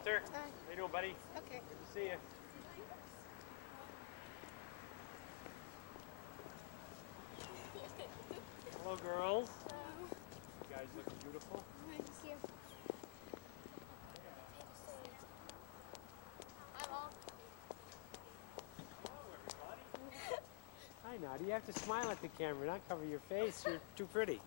Walter. Hi. How you doing, buddy? Okay. Good to see you. Hello, girls. Hello. You guys look beautiful. Thank you. I'm all. Hello, everybody. Hi, Nadia. You have to smile at the camera, not cover your face. You're too pretty.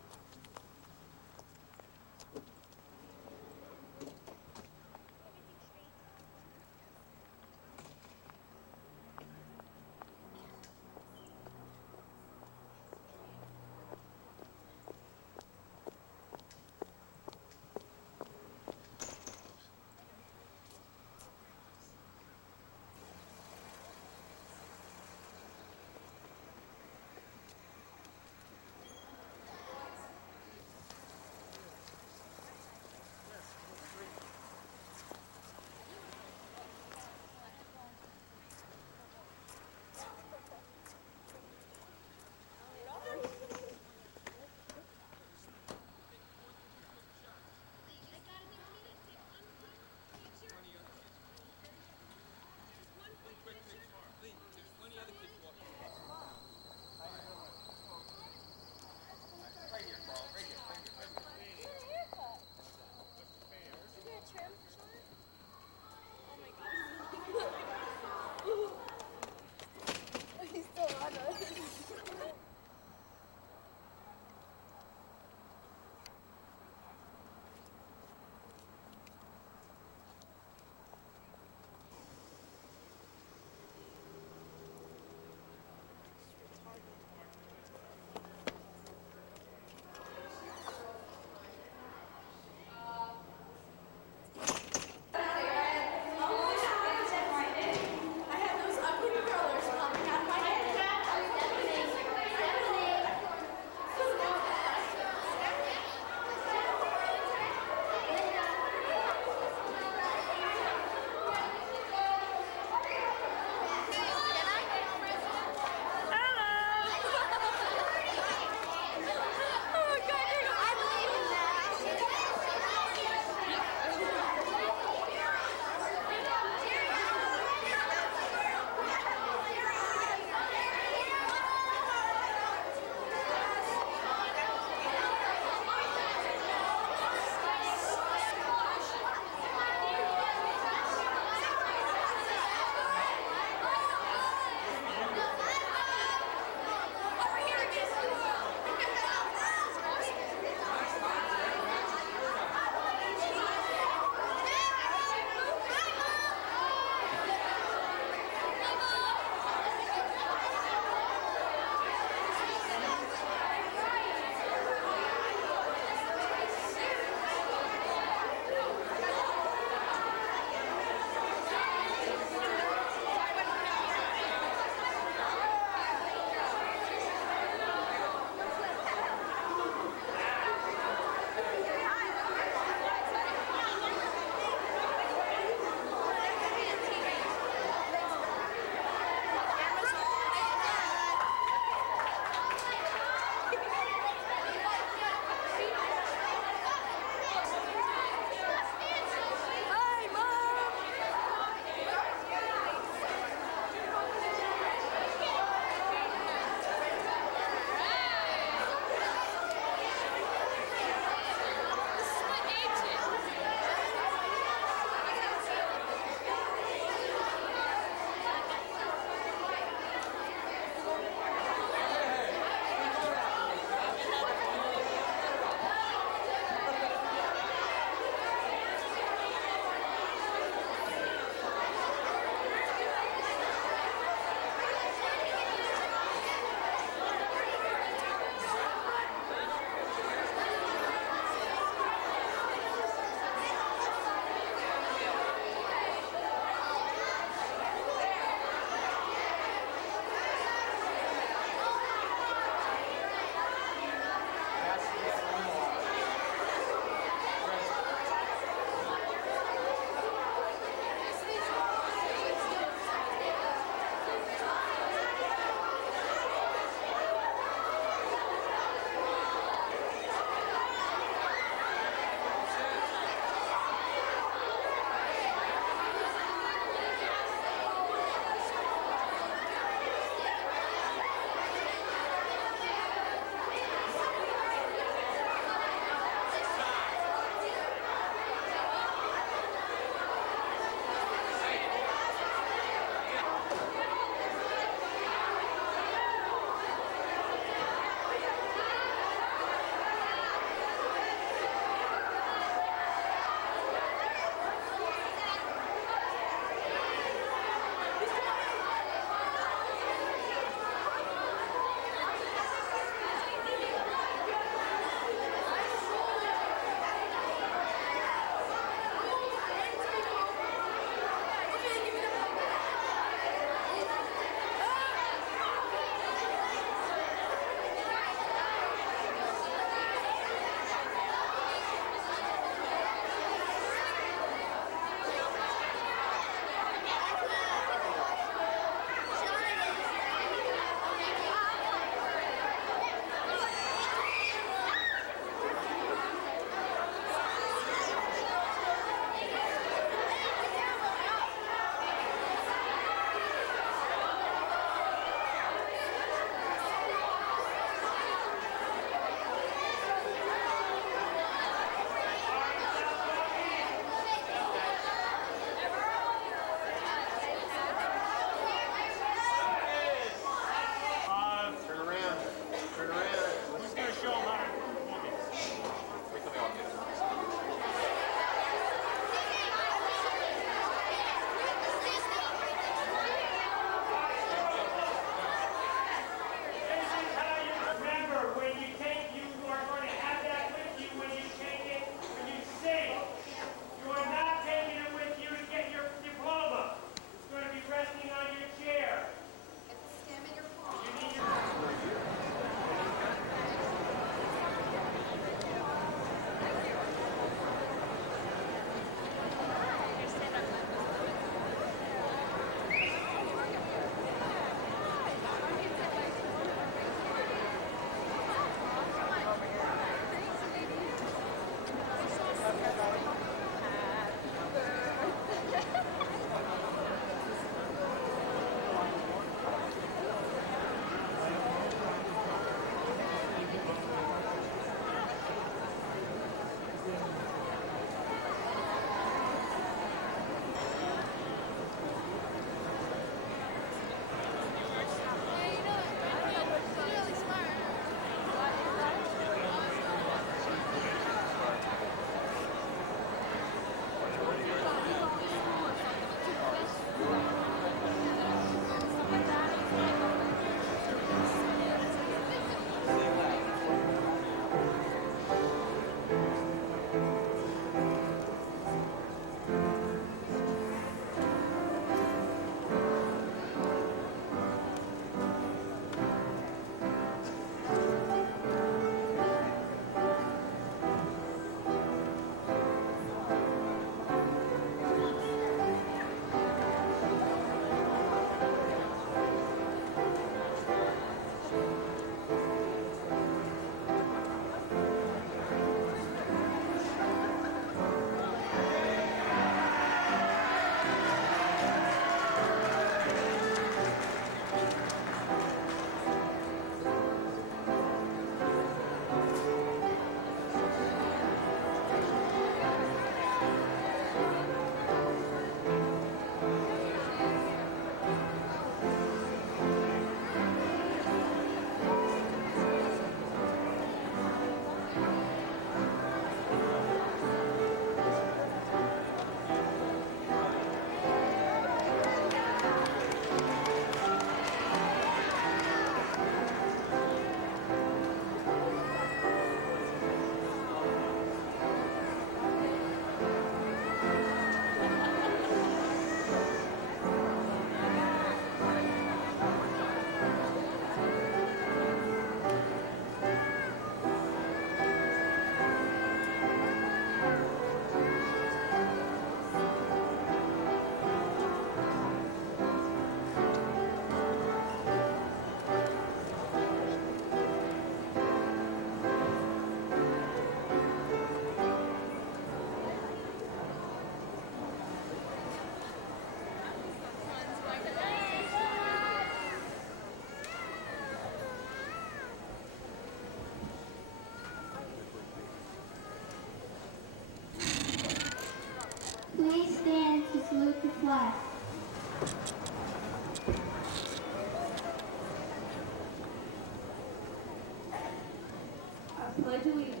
pledge allegiance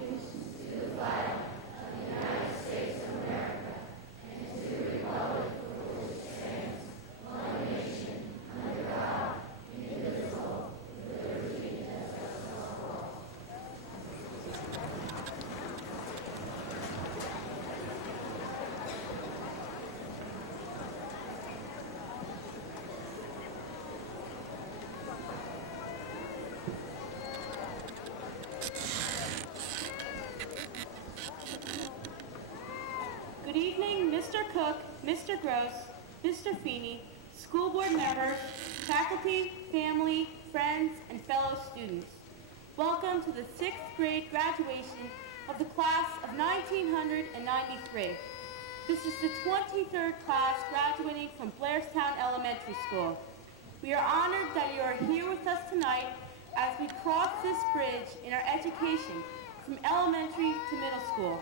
Good evening, Mr. Cook, Mr. Gross, Mr. Feeney, school board members, faculty, family, friends, and fellow students. Welcome to the 6th grade graduation of the class of 1993. This is the 23rd class graduating from Blairstown Elementary School. We are honored that you are here with us tonight as we cross this bridge in our education from elementary to middle school.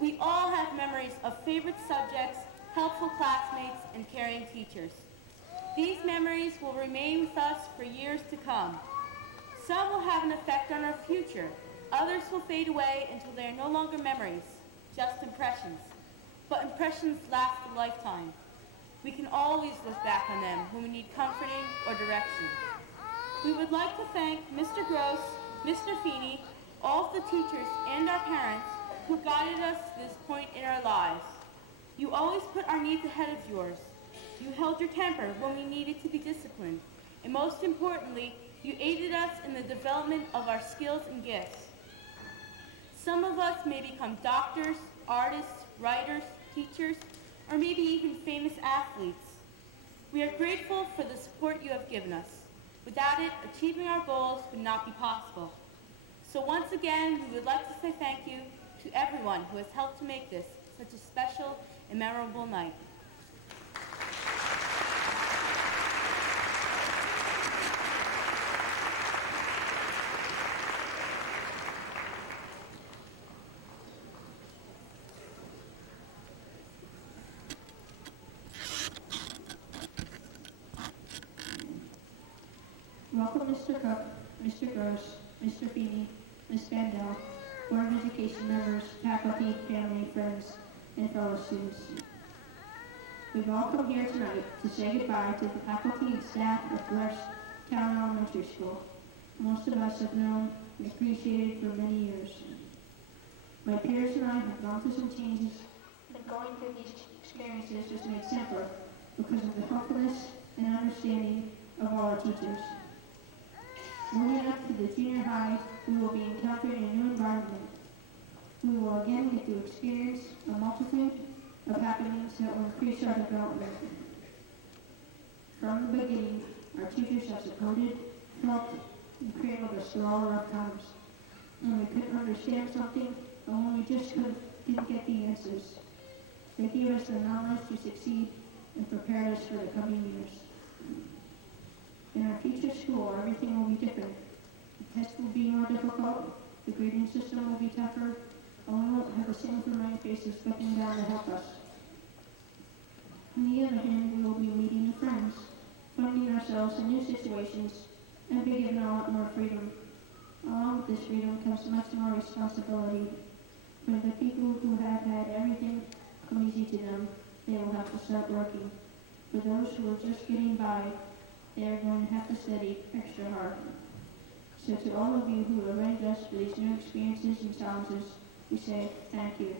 We all have memories of favorite subjects, helpful classmates, and caring teachers. These memories will remain with us for years to come. Some will have an effect on our future. Others will fade away until they are no longer memories, just impressions. But impressions last a lifetime. We can always look back on them when we need comforting or direction. We would like to thank Mr. Gross, Mr. Feeney, all of the teachers, and our parents who guided us to this point in our lives. You always put our needs ahead of yours. You held your temper when we needed to be disciplined. And most importantly, you aided us in the development of our skills and gifts. Some of us may become doctors, artists, writers, teachers, or maybe even famous athletes. We are grateful for the support you have given us. Without it, achieving our goals would not be possible. So once again, we would like to say thank you to everyone who has helped to make this such a special and memorable night. Welcome, Mr. Cook, Mr. Gross, Mr. Feeney, Ms. Vandell, Board of Education members, faculty, family, friends, and fellow students. We've all come here tonight to say goodbye to the faculty and staff of Blairstown Elementary School. Most of us have known and appreciated for many years. My peers and I have gone through some changes, but going through these experiences just made simpler because of the helpfulness and understanding of all our teachers. Moving up to the junior high, we will be encountering a new environment. We will again get to experience a multitude of happenings that will increase our development. From the beginning, our teachers have supported, helped, and cradled us through all rough times. When we couldn't understand something, or when we just didn't get the answers. They gave us the knowledge to succeed and prepared us for the coming years. In our future school, everything will be different. The tests will be more difficult, the grading system will be tougher, and we won't have the same familiar faces looking down to help us. On the other hand, we will be meeting new friends, finding ourselves in new situations, and be given a lot more freedom. Along with this freedom comes much more responsibility. For the people who have had everything come easy to them, they will have to start working. For those who are just getting by, they are going to have to study extra hard. So to all of you who have arranged us for these new experiences and challenges, we say thank you.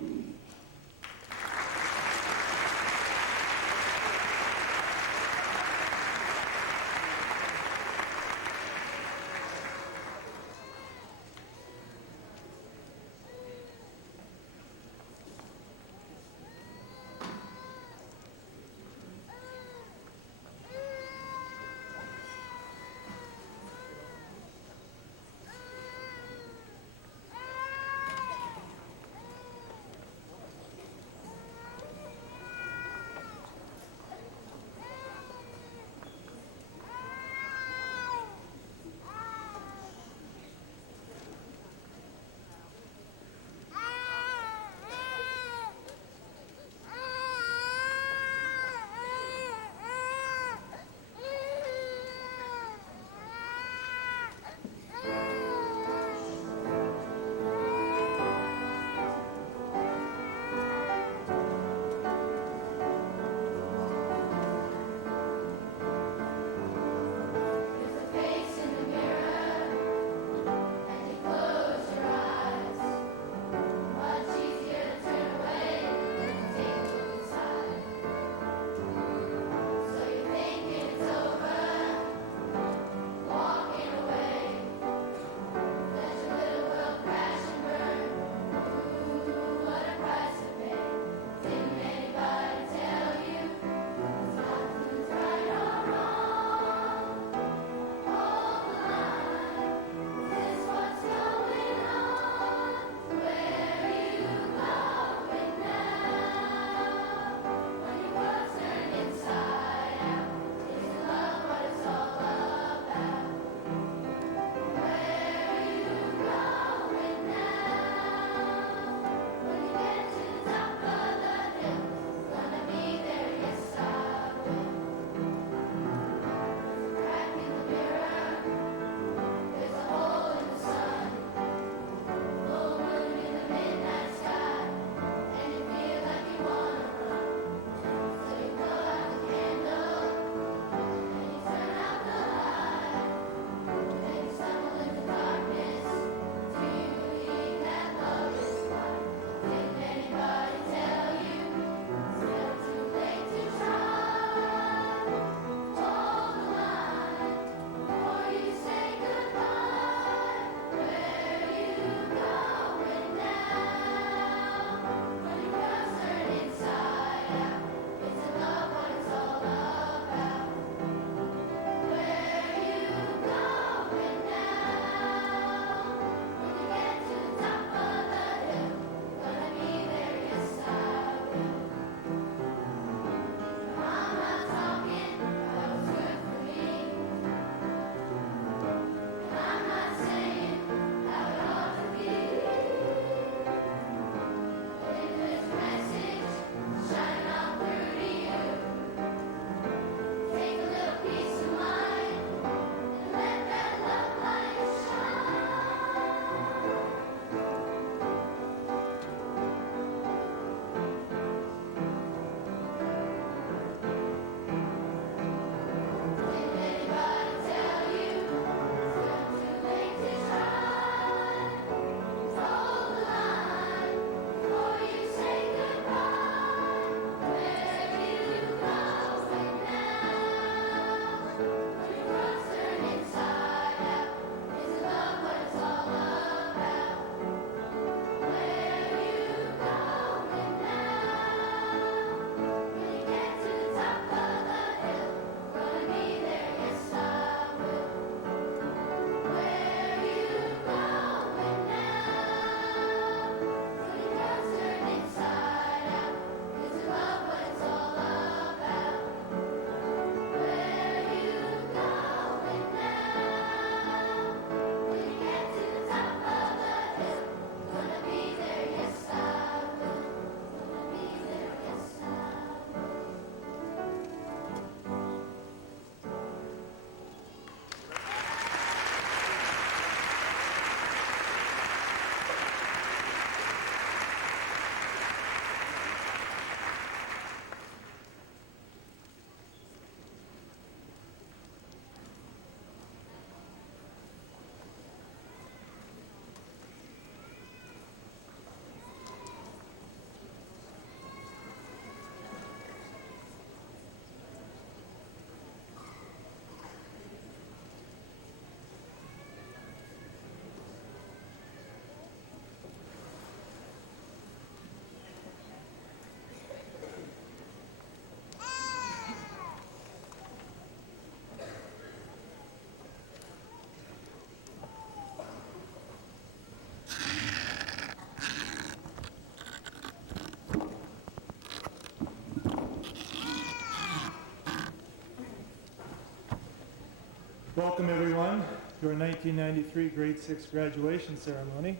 Welcome everyone to our 1993 grade 6 graduation ceremony.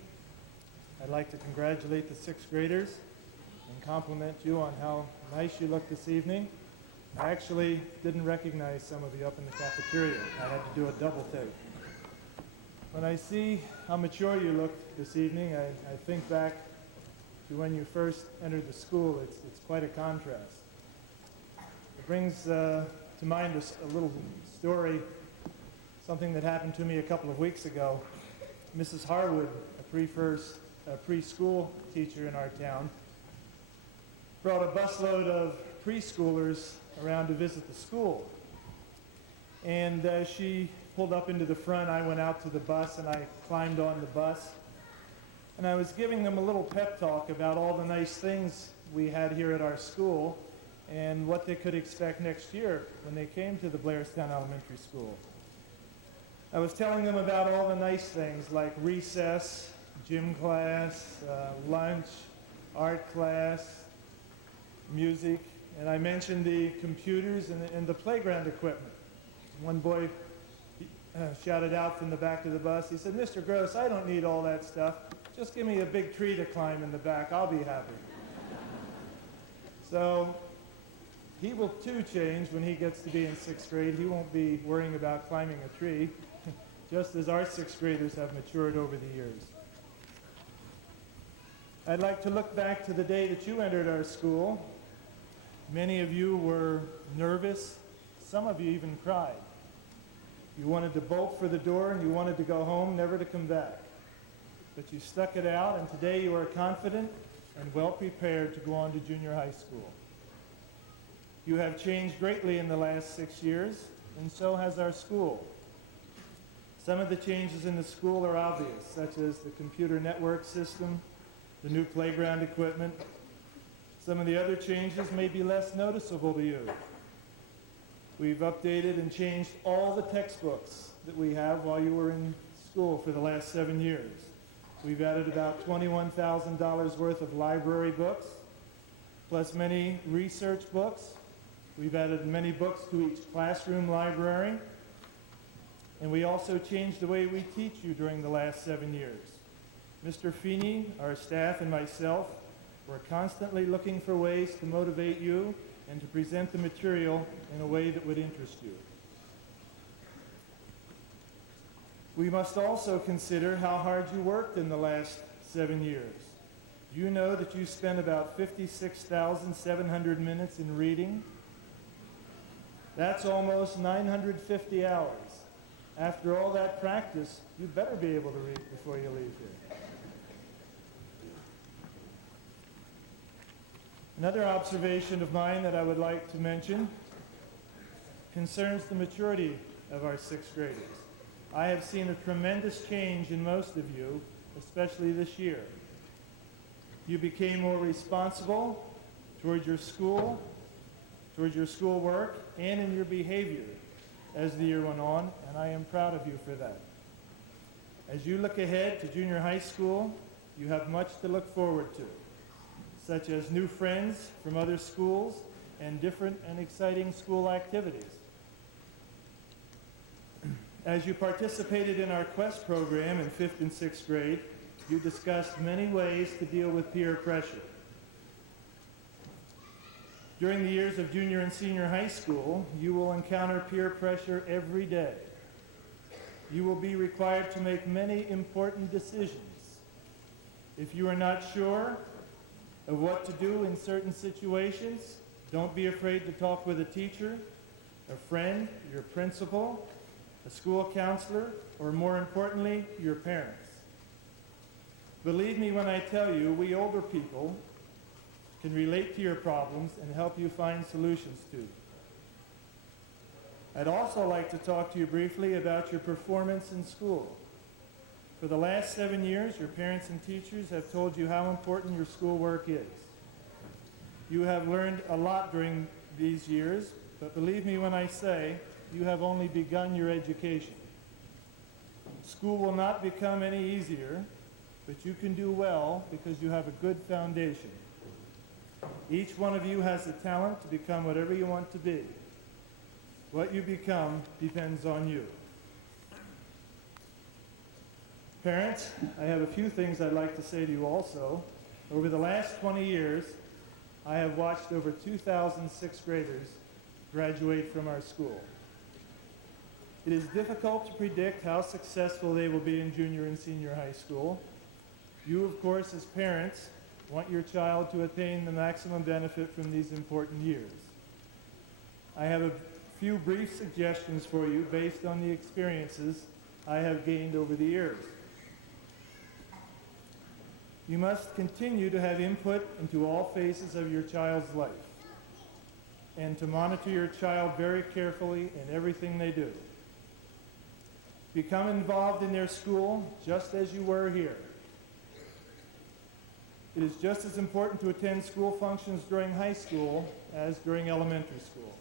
I'd like to congratulate the 6th graders and compliment you on how nice you look this evening. I actually didn't recognize some of you up in the cafeteria. I had to do a double take. When I see how mature you look this evening, I think back to when you first entered the school. It's quite a contrast. It brings to mind a little story, something that happened to me a couple of weeks ago. Mrs. Harwood, a preschool teacher in our town, brought a busload of preschoolers around to visit the school. And as she pulled up into the front, I went out to the bus and I climbed on the bus. And I was giving them a little pep talk about all the nice things we had here at our school and what they could expect next year when they came to the Blairstown Elementary School. I was telling them about all the nice things like recess, gym class, lunch, art class, music, and I mentioned the computers and the playground equipment. One boy shouted out from the back of the bus, he said, "Mr. Gross, I don't need all that stuff. Just give me a big tree to climb in the back. I'll be happy." So he will too change when he gets to be in 6th grade. He won't be worrying about climbing a tree, just as our 6th graders have matured over the years. I'd like to look back to the day that you entered our school. Many of you were nervous. Some of you even cried. You wanted to bolt for the door and you wanted to go home, never to come back. But you stuck it out, and today you are confident and well prepared to go on to junior high school. You have changed greatly in the last 6 years, and so has our school. Some of the changes in the school are obvious, such as the computer network system, the new playground equipment. Some of the other changes may be less noticeable to you. We've updated and changed all the textbooks that we have while you were in school for the last 7 years. We've added about $21,000 worth of library books, plus many research books. We've added many books to each classroom library. And we also changed the way we teach you during the last 7 years. Mr. Feeney, our staff, and myself were constantly looking for ways to motivate you and to present the material in a way that would interest you. We must also consider how hard you worked in the last 7 years. You know that you spent about 56,700 minutes in reading. That's almost 950 hours. After all that practice, you better be able to read before you leave here. Another observation of mine that I would like to mention concerns the maturity of our 6th graders. I have seen a tremendous change in most of you, especially this year. You became more responsible toward your school, toward your schoolwork, and in your behavior as the year went on, and I am proud of you for that. As you look ahead to junior high school, you have much to look forward to, such as new friends from other schools and different and exciting school activities. As you participated in our Quest program in 5th and 6th grade, you discussed many ways to deal with peer pressure. During the years of junior and senior high school, you will encounter peer pressure every day. You will be required to make many important decisions. If you are not sure of what to do in certain situations, don't be afraid to talk with a teacher, a friend, your principal, a school counselor, or more importantly, your parents. Believe me when I tell you, we older people can relate to your problems and help you find solutions to them. I'd also like to talk to you briefly about your performance in school. For the last 7 years, your parents and teachers have told you how important your schoolwork is. You have learned a lot during these years, but believe me when I say, you have only begun your education. School will not become any easier, but you can do well because you have a good foundation. Each one of you has the talent to become whatever you want to be. What you become depends on you. Parents, I have a few things I'd like to say to you also. Over the last 20 years, I have watched over 2,000 sixth graders graduate from our school. It is difficult to predict how successful they will be in junior and senior high school. You, of course, as parents, want your child to attain the maximum benefit from these important years. I have a few brief suggestions for you based on the experiences I have gained over the years. You must continue to have input into all phases of your child's life and to monitor your child very carefully in everything they do. Become involved in their school just as you were here. It is just as important to attend school functions during high school as during elementary school.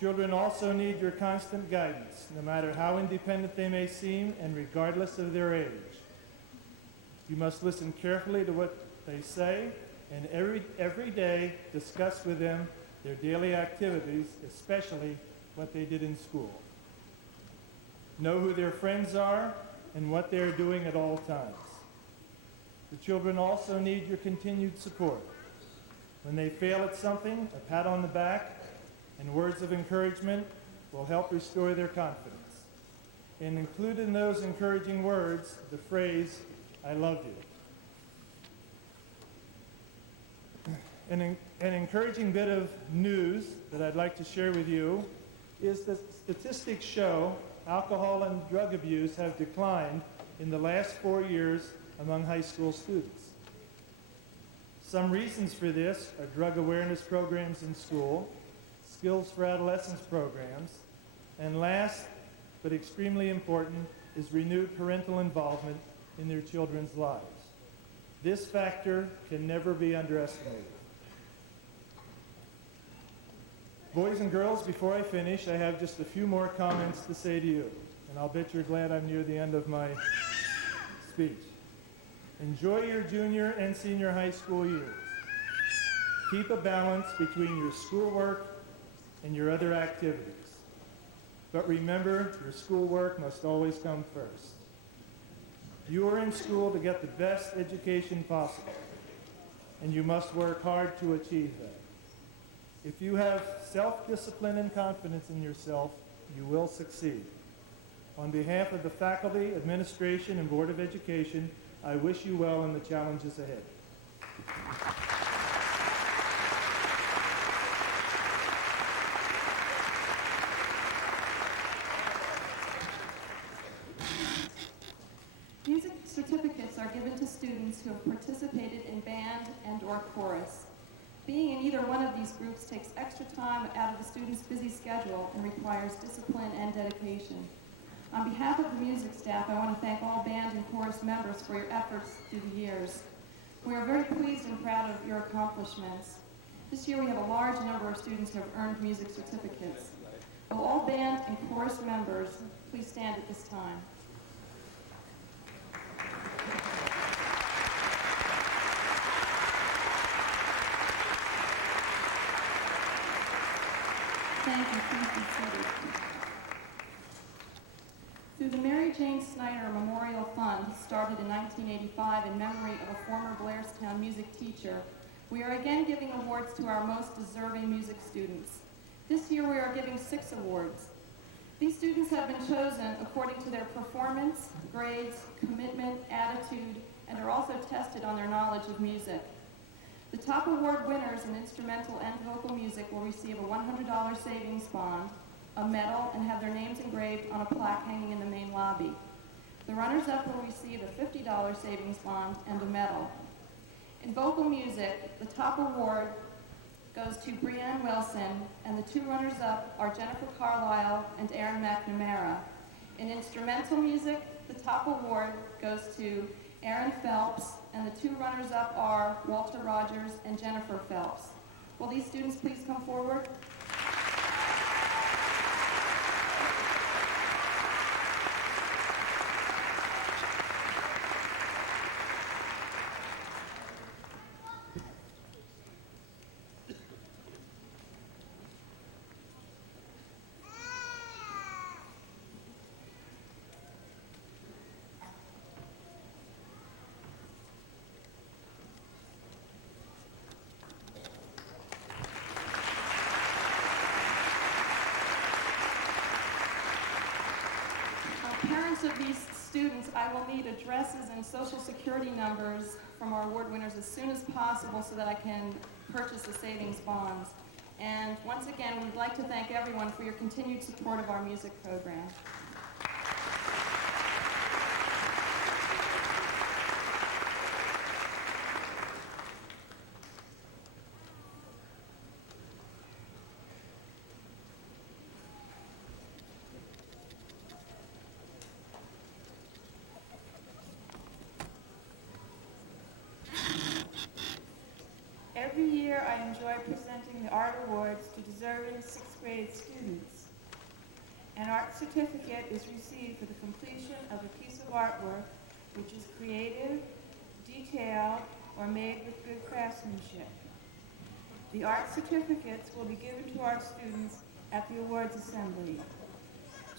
Children also need your constant guidance, no matter how independent they may seem and regardless of their age. You must listen carefully to what they say and every day discuss with them their daily activities, especially what they did in school. Know who their friends are and what they are doing at all times. The children also need your continued support. When they fail at something, a pat on the back and words of encouragement will help restore their confidence. And include in those encouraging words the phrase, "I love you." An encouraging bit of news that I'd like to share with you is that statistics show alcohol and drug abuse have declined in the last 4 years among high school students. Some reasons for this are drug awareness programs in school, skills for adolescence programs, and last but extremely important is renewed parental involvement in their children's lives. This factor can never be underestimated. Boys and girls, before I finish, I have just a few more comments to say to you, and I'll bet you're glad I'm near the end of my speech. Enjoy your junior and senior high school years. Keep a balance between your schoolwork and your other activities. But remember, your schoolwork must always come first. You are in school to get the best education possible, and you must work hard to achieve that. If you have self-discipline and confidence in yourself, you will succeed. On behalf of the faculty, administration, and Board of Education, I wish you well in the challenges ahead. Music certificates are given to students who have participated in band and/or chorus. Being in either one of these groups takes extra time out of the student's busy schedule and requires discipline and dedication. On behalf of the music staff, I want to thank all band and chorus members for your efforts through the years. We are very pleased and proud of your accomplishments. This year we have a large number of students who have earned music certificates. Will all band and chorus members please stand at this time? Thank you. Please be seated. Through the Mary Jane Snyder Memorial Fund, started in 1985 in memory of a former Blairstown music teacher, we are again giving awards to our most deserving music students. This year we are giving 6 awards. These students have been chosen according to their performance, grades, commitment, attitude, and are also tested on their knowledge of music. The top award winners in instrumental and vocal music will receive a $100 savings bond, a medal, and have their names engraved on a plaque hanging in the main lobby. The runners-up will receive a $50 savings bond and a medal. In vocal music, the top award goes to Brianne Wilson, and the 2 runners-up are Jennifer Carlisle and Aaron McNamara. In instrumental music, the top award goes to Aaron Phelps, and the 2 runners-up are Walter Rogers and Jennifer Phelps. Will these students please come forward? purchase of these students, I will need addresses and social security numbers from our award winners as soon as possible so that I can purchase the savings bonds. And once again, we'd like to thank everyone for your continued support of our music program. Every year, I enjoy presenting the art awards to deserving sixth grade students. An art certificate is received for the completion of a piece of artwork which is creative, detailed, or made with good craftsmanship. The art certificates will be given to our students at the awards assembly.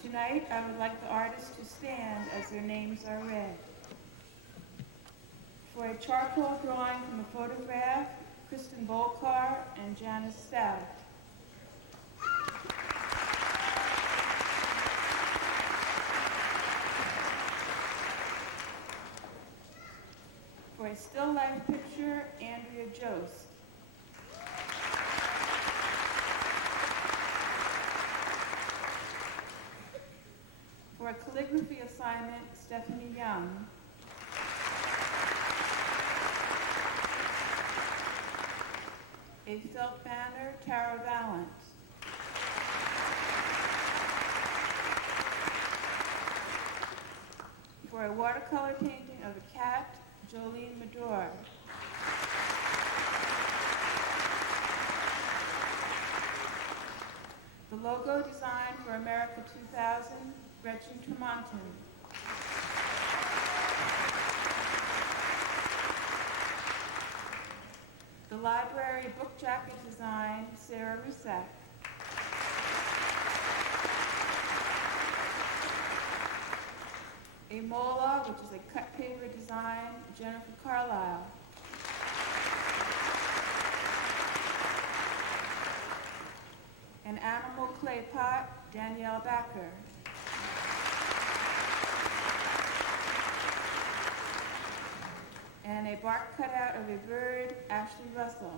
Tonight, I would like the artists to stand as their names are read. For a charcoal drawing from a photograph, Kristen Bolkar and Janice Stout. For a still life picture, Andrea Jost. For a calligraphy assignment, Stephanie Young. A felt banner, Tara Vallant. For a watercolor painting of a cat, Jolene Medor. The logo design for America 2000, Gretchen Tremonton. The library book jacket design, Sarah Rusak. A mola, which is a cut paper design, Jennifer Carlisle. An animal clay pot, Danielle Backer. And a bark cutout of a bird, Ashley Russell.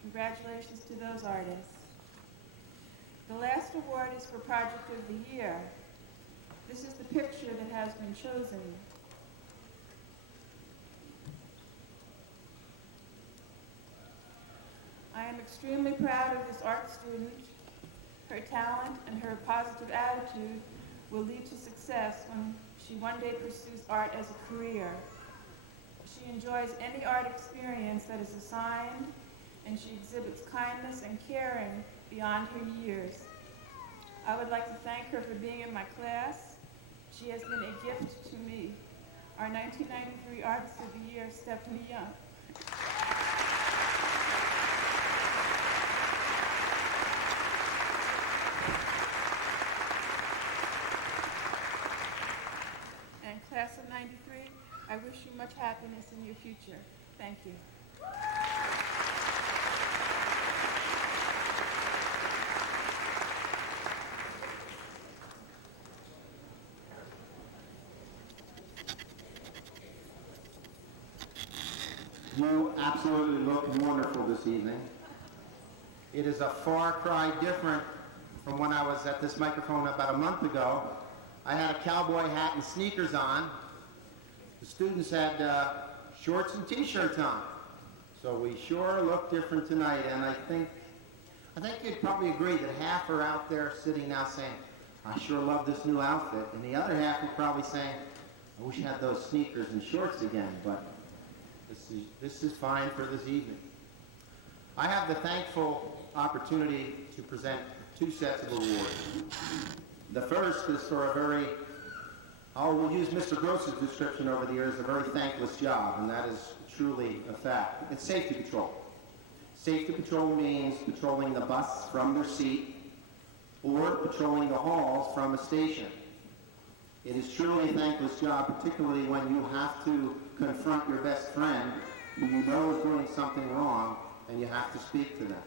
Congratulations to those artists. The last award is for Project of the Year. This is the picture that has been chosen. I am extremely proud of this art student. Her talent and her positive attitude will lead to success when she one day pursues art as a career. She enjoys any art experience that is assigned, and she exhibits kindness and caring beyond her years. I would like to thank her for being in my class. She has been a gift to me. Our 1993 Artist of the Year, Stephanie Young. And class of 93, I wish you much happiness in your future. Thank you. You absolutely look wonderful this evening. It is a far cry different from when I was at this microphone about a month ago. I had a cowboy hat and sneakers on. The students had shorts and t-shirts on. So we sure look different tonight, and I think you'd probably agree that half are out there sitting now saying, I sure love this new outfit, and the other half are probably saying, I wish I had those sneakers and shorts again, but this is fine for this evening. I have the thankful opportunity to present two sets of awards. The first is for a very, we'll use Mr. Gross's description over the years, a very thankless job, and that is truly a fact. It's safety patrol. Safety patrol means patrolling the bus from their seat or patrolling the halls from a station. It is truly a thankless job, particularly when you have to confront your best friend who you know is doing something wrong and you have to speak to them.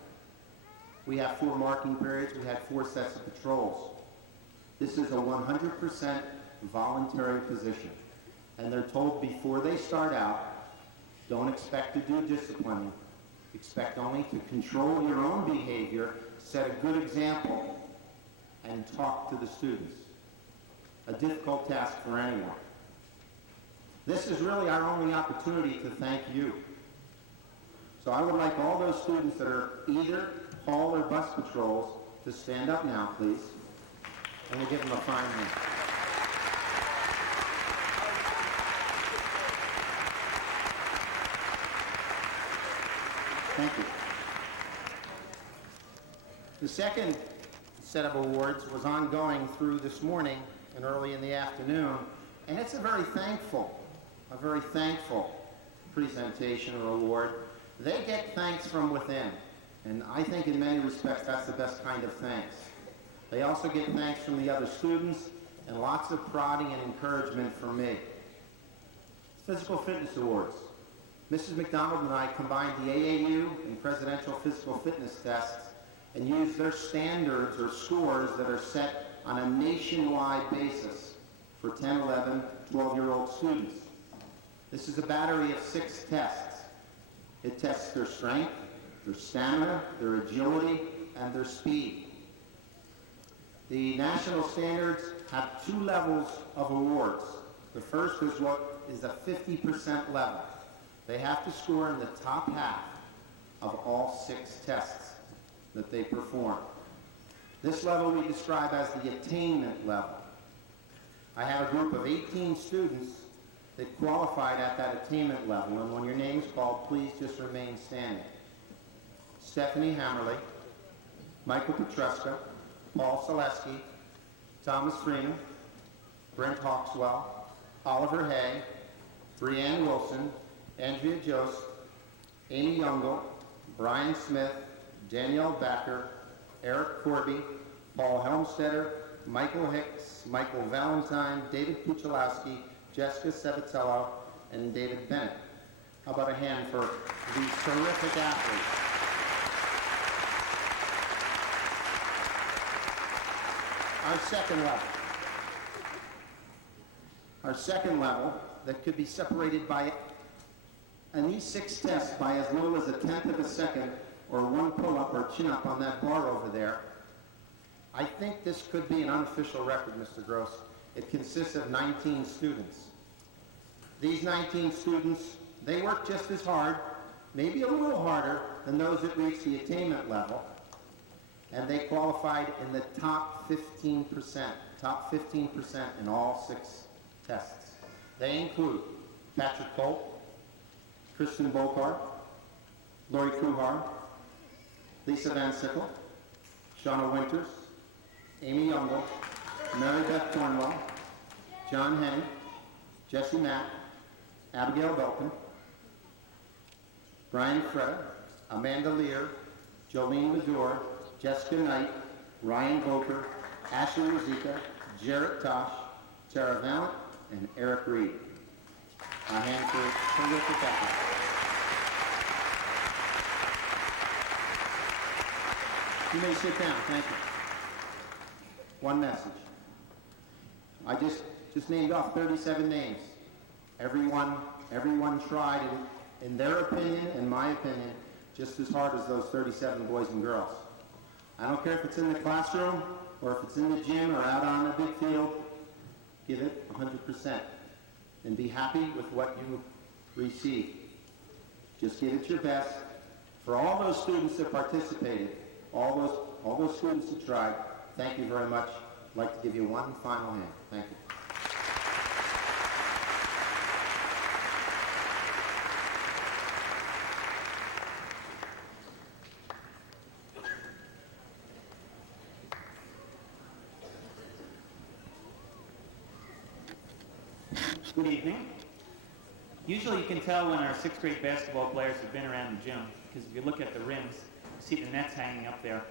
We have 4 marking periods. We had 4 sets of patrols. This is a 100% voluntary position. And they're told before they start out, don't expect to do disciplining. Expect only to control your own behavior, set a good example, and talk to the students. A difficult task for anyone. This is really our only opportunity to thank you. So I would like all those students that are either hall or bus patrols to stand up now, please. And we'll give them a fine hand. Thank you. The second set of awards was ongoing through this morning and early in the afternoon, and it's a very thankful presentation or award. They get thanks from within, and I think in many respects that's the best kind of thanks. They also get thanks from the other students and lots of prodding and encouragement from me. Physical Fitness Awards. Mrs. McDonald and I combined the AAU and presidential physical fitness tests and used their standards or scores that are set on a nationwide basis for 10, 11, 12-year-old students. This is a battery of 6 tests. It tests their strength, their stamina, their agility, and their speed. The national standards have 2 levels of awards. The first is what is a 50% level. They have to score in the top half of all 6 tests that they perform. This level we describe as the attainment level. I have a group of 18 students that qualified at that attainment level, and when your name is called, please just remain standing. Stephanie Hammerly, Michael Petruska, Paul Selesky, Thomas Freeman, Brent Hawkswell, Oliver Hay, Brianne Wilson, Andrea Jost, Amy Youngel, Brian Smith, Danielle Backer, Eric Corby, Paul Helmstetter, Michael Hicks, Michael Valentine, David Puchalowski, Jessica Sevitello, and David Bennett. How about a hand for these terrific athletes? Our second level that could be separated by, in these 6 tests, by as little as 1/10 of a second or 1 pull-up or chin-up on that bar over there. I think this could be an unofficial record, Mr. Gross. It consists of 19 students. These 19 students, they work just as hard, maybe a little harder than those that reach the attainment level, and they qualified in the top 15% in all 6 tests. They include Patrick Colt, Kristen Bokar, Lori Kuhar, Lisa Van Sickle, Shauna Winters, Amy Youngel, Mary Beth Cornwell, John Henny, Jesse Mack, Abigail Belkin, Brian Freda, Amanda Lear, Jolene Mazur, Jessica Knight, Ryan Boker, Ashley Rosika, Jarrett Tosh, Tara Valent, and Eric Reed. A hand for terrific athletes. You may sit down, thank you. One message. I just named off 37 names. Everyone tried, in their opinion, in my opinion, just as hard as those 37 boys and girls. I don't care if it's in the classroom, or if it's in the gym, or out on the big field, give it 100%. And be happy with what you receive. Just give it your best. For all those students that participated, all those students that tried, thank you very much. I'd like to give you one final hand. Thank you. Good evening. Usually you can tell when our 6th grade basketball players have been around the gym, because if you look at the rims, you see the nets hanging up there.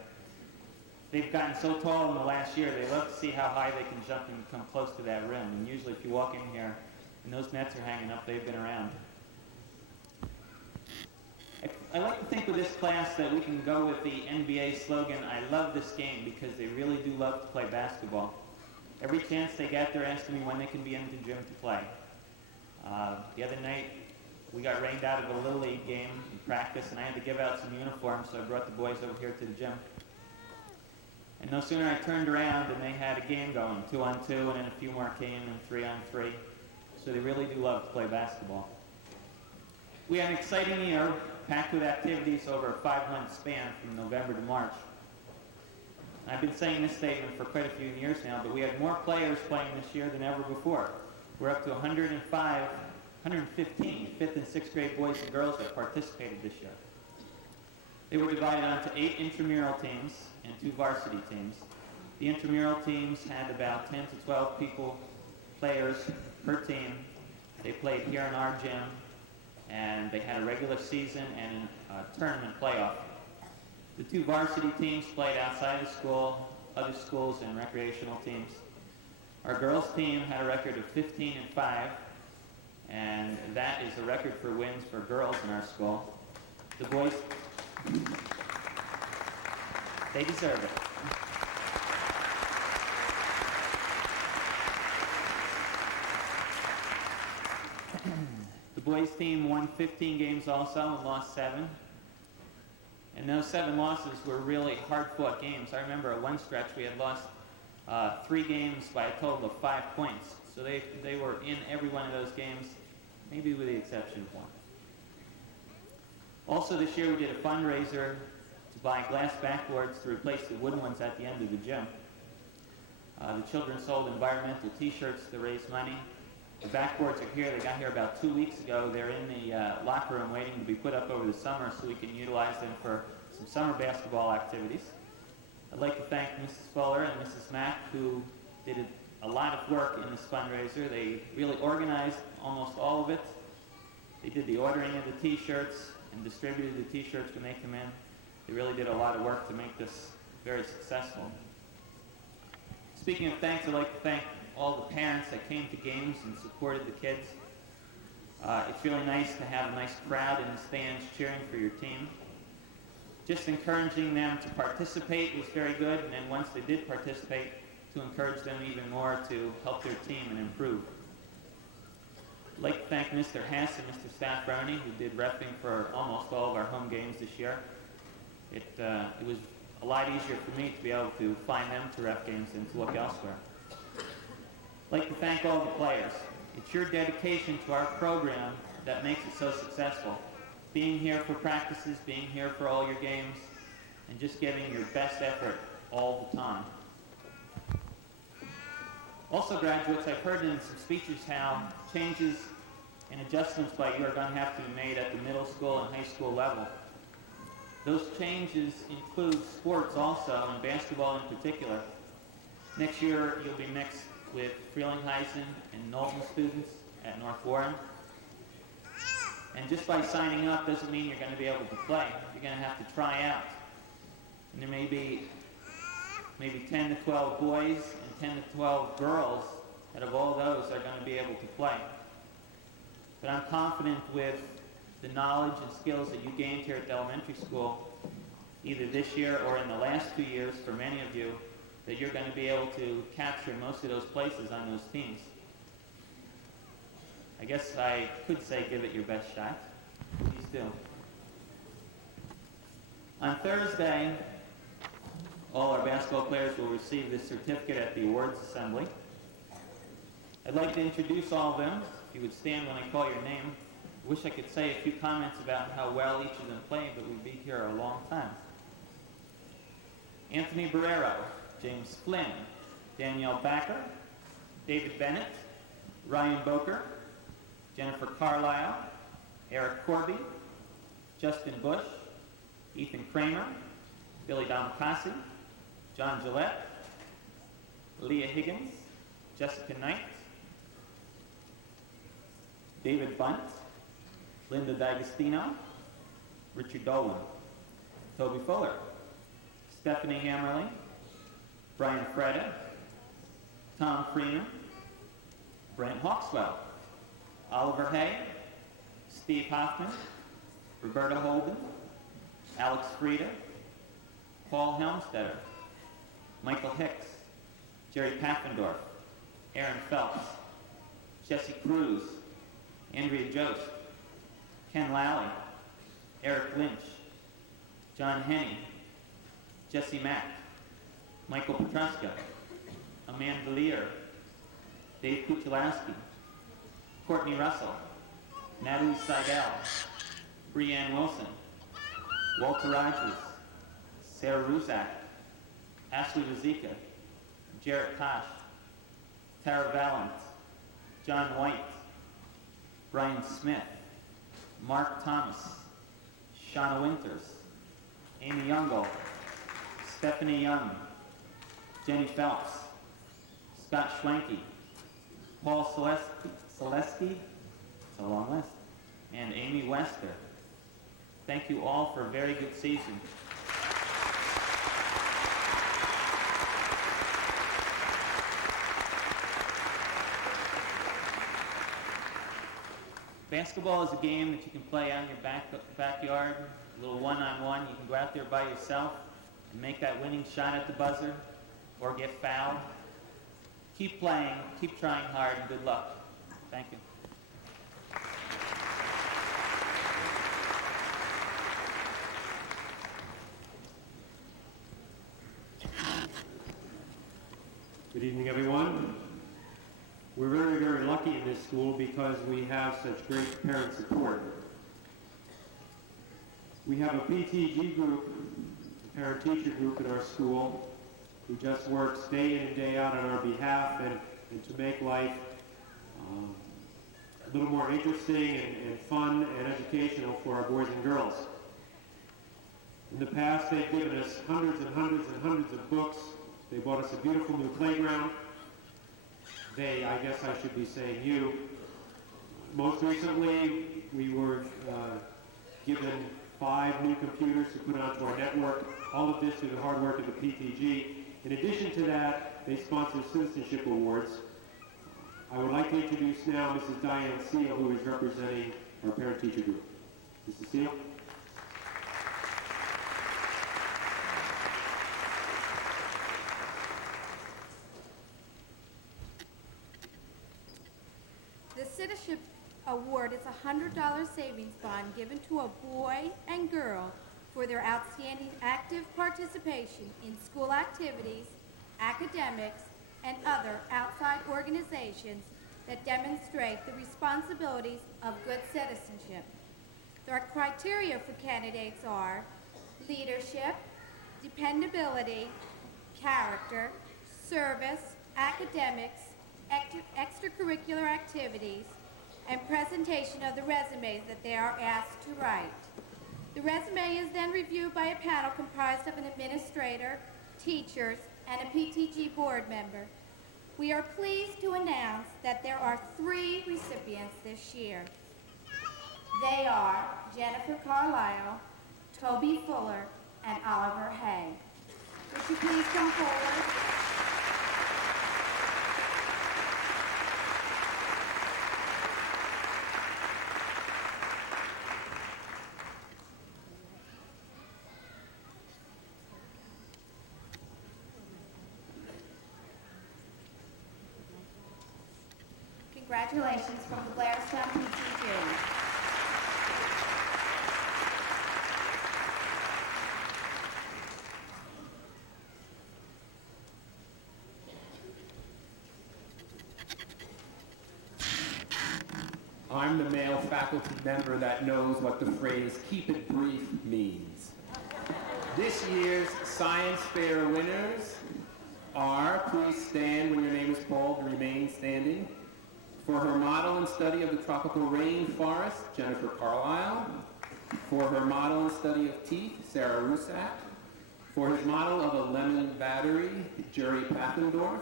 They've gotten so tall in the last year, they love to see how high they can jump and come close to that rim. And usually if you walk in here and those nets are hanging up, they've been around. I like to think with this class that we can go with the NBA slogan, I love this game, because they really do love to play basketball. Every chance they get, they're asking me when they can be in the gym to play. The other night, we got rained out of a Little League game in practice, and I had to give out some uniforms, so I brought the boys over here to the gym. And no sooner I turned around and they had a game going, 2-on-2, and then a few more came, and 3-on-3. So they really do love to play basketball. We had an exciting year, packed with activities over a 5-month span from November to March. I've been saying this statement for quite a few years now, but we had more players playing this year than ever before. We're up to 115 5th and 6th grade boys and girls that participated this year. They were divided onto 8 intramural teams and 2 varsity teams. The intramural teams had about 10 to 12 players per team. They played here in our gym, and they had a regular season and a tournament playoff. The 2 varsity teams played outside the school, other schools, and recreational teams. Our girls team had a record of 15-5, and that is a record for wins for girls in our school. The boys, they deserve it. The boys team won 15 games also and lost 7. And those 7 losses were really hard-fought games. I remember at one stretch we had lost 3 games by a total of 5 points. So they were in every one of those games, maybe with the exception of one. Also this year we did a fundraiser to buy glass backboards to replace the wooden ones at the end of the gym. The children sold environmental t-shirts to raise money. The backboards are here. They got here about 2 weeks ago. They're in the locker room waiting to be put up over the summer so we can utilize them for some summer basketball activities. I'd like to thank Mrs. Fuller and Mrs. Mack, who did a lot of work in this fundraiser. They really organized almost all of it. They did the ordering of the t-shirts and distributed the t-shirts when they come in. They really did a lot of work to make this very successful. Speaking of thanks, I'd like to thank all the parents that came to games and supported the kids. It's really nice to have a nice crowd in the stands cheering for your team. Just encouraging them to participate was very good, and then once they did participate, to encourage them even more to help their team and improve. I'd like to thank Mr. Hess and Mr. Staffroni, who did reffing for almost all of our home games this year. It was a lot easier for me to be able to find them to ref games than to look elsewhere. I'd like to thank all the players. It's your dedication to our program that makes it so successful. Being here for practices, being here for all your games, and just giving your best effort all the time. Also, graduates, I've heard in some speeches how changes and adjustments by you are going to have to be made at the middle school and high school level. Those changes include sports also, and basketball in particular. Next year, you'll be mixed with Frelinghuysen and Knowlton students at North Warren. And just by signing up doesn't mean you're going to be able to play. You're going to have to try out. And there may be maybe 10 to 12 boys and 10 to 12 girls out of all those are going to be able to play. But I'm confident with the knowledge and skills that you gained here at the elementary school, either this year or in the last 2 years for many of you, that you're going to be able to capture most of those places on those teams. I guess I could say give it your best shot. Please do. On Thursday, all our basketball players will receive this certificate at the awards assembly. I'd like to introduce all of them. If you would stand when I call your name. I wish I could say a few comments about how well each of them played, but we'd be here a long time. Anthony Barrero, James Flynn, Danielle Backer, David Bennett, Ryan Boker, Jennifer Carlisle, Eric Corby, Justin Bush, Ethan Kramer, Billy Domicasi, John Gillette, Leah Higgins, Jessica Knight, David Bunt, Linda D'Agostino, Richard Dolan, Toby Fuller, Stephanie Hammerling, Brian Freda, Tom Freeman, Brent Hawkswell, Oliver Hay, Steve Hoffman, Roberta Holden, Alex Frieda, Paul Helmstetter, Michael Hicks, Jerry Paffendorf, Aaron Phelps, Jesse Cruz, Andrea Jost, Ken Lally, Eric Lynch, John Henney, Jesse Mack, Michael Petruska, Amanda Lear, Dave Kuchelowski, Courtney Russell, Natalie Seidel, Breanne Wilson, Walter Rogers, Sarah Ruzak, Ashley Ruzika, Jarrett Tosh, Tara Valent, John White, Brian Smith, Mark Thomas, Shauna Winters, Amy Youngle, Stephanie Young, Jenny Phelps, Scott Schwenke, Paul Celesti, it's a long list, and Amy Wester. Thank you all for a very good season. Basketball is a game that you can play out in your backyard, a little one-on-one. You can go out there by yourself and make that winning shot at the buzzer or get fouled. Keep playing, keep trying hard, and good luck. Thank you. Good evening, everyone. We're very, very lucky in this school because we have such great parent support. We have a PTG group, a parent-teacher group in our school, who just works day in and day out on our behalf and to make life a little more interesting and fun and educational for our boys and girls. In the past, they've given us hundreds and hundreds and hundreds of books. They bought us a beautiful new playground. They, I guess I should be saying you. Most recently, we were given 5 new computers to put onto our network. All of this through the hard work of the PTG. In addition to that, they sponsor citizenship awards. I would like to introduce now Mrs. Diane Seal, who is representing our parent-teacher group. Mrs. Seal. The Citizenship Award is a $100 savings bond given to a boy and girl for their outstanding active participation in school activities, academics, and other outside organizations that demonstrate the responsibilities of good citizenship. The criteria for candidates are leadership, dependability, character, service, academics, extracurricular activities, and presentation of the resumes that they are asked to write. The resume is then reviewed by a panel comprised of an administrator, teachers, and a PTG board member. We are pleased to announce that there are 3 recipients this year. They are Jennifer Carlisle, Toby Fuller, and Oliver Hay. Would you please come forward? Congratulations from the Blairstown PTG. I'm the male faculty member that knows what the phrase "keep it brief" means. This year's science fair winners are, please stand when your name is called and remain standing. For her model and study of the tropical rainforest, Jennifer Carlisle. For her model and study of teeth, Sarah Rusak. For his model of a lemon battery, Jerry Paffendorf.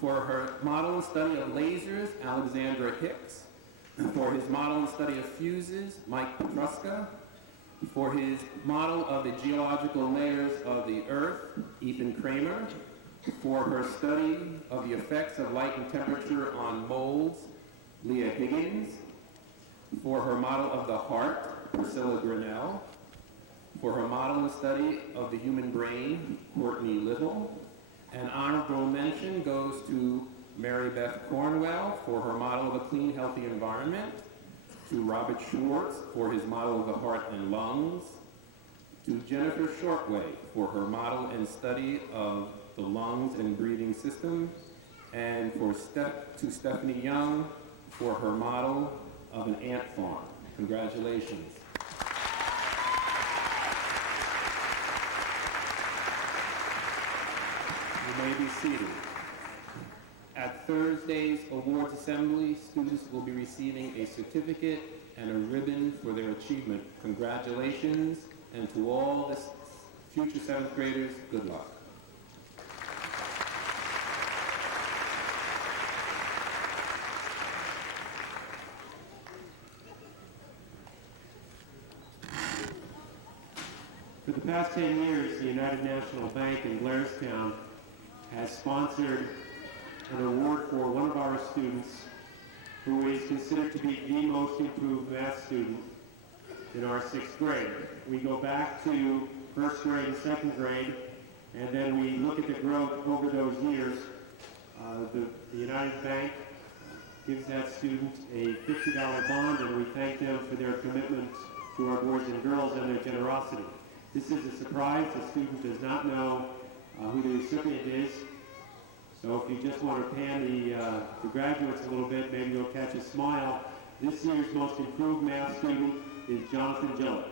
For her model and study of lasers, Alexandra Hicks. For his model and study of fuses, Mike Petruska. For his model of the geological layers of the Earth, Ethan Kramer. For her study of the effects of light and temperature on molds, Leah Higgins. For her model of the heart, Priscilla Grinnell. for her model and study of the human brain, Courtney Little. An honorable mention goes to Mary Beth Cornwell for her model of a clean, healthy environment, to Robert Schwartz for his model of the heart and lungs, to Jennifer Shortway for her model and study of the lungs and breathing system, and to Stephanie Young for her model of an ant farm. Congratulations. You may be seated. At Thursday's awards assembly, students will be receiving a certificate and a ribbon for their achievement. Congratulations, and to all the future 7th graders, good luck. For the past 10 years, the United National Bank in Blairstown has sponsored an award for one of our students who is considered to be the most improved math student in our 6th grade. We go back to 1st grade and 2nd grade, and then we look at the growth over those years. The United Bank gives that student a $50 bond, and we thank them for their commitment to our boys and girls and their generosity. This is a surprise. The student does not know who the recipient is. So if you just want to pan the graduates a little bit, maybe you'll catch a smile. This year's most improved math student is Jonathan Gillett.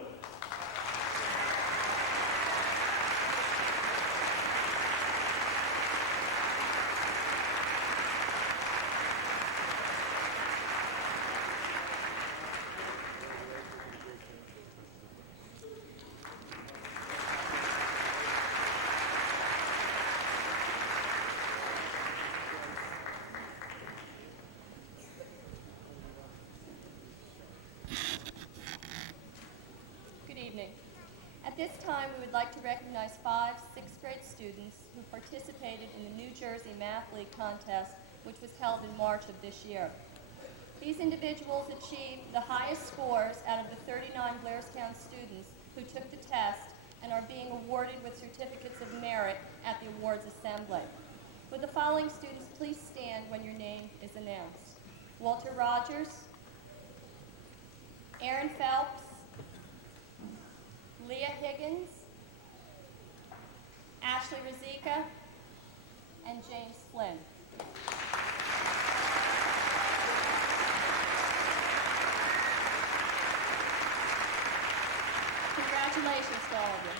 At this time, we would like to recognize 5 6th grade students who participated in the New Jersey Math League contest, which was held in March of this year. These individuals achieved the highest scores out of the 39 Blairstown students who took the test and are being awarded with certificates of merit at the awards assembly. Would the following students please stand when your name is announced? Walter Rogers, Aaron Phelps, Leah Higgins, Ashley Rizika, and James Flynn. Congratulations to all of you.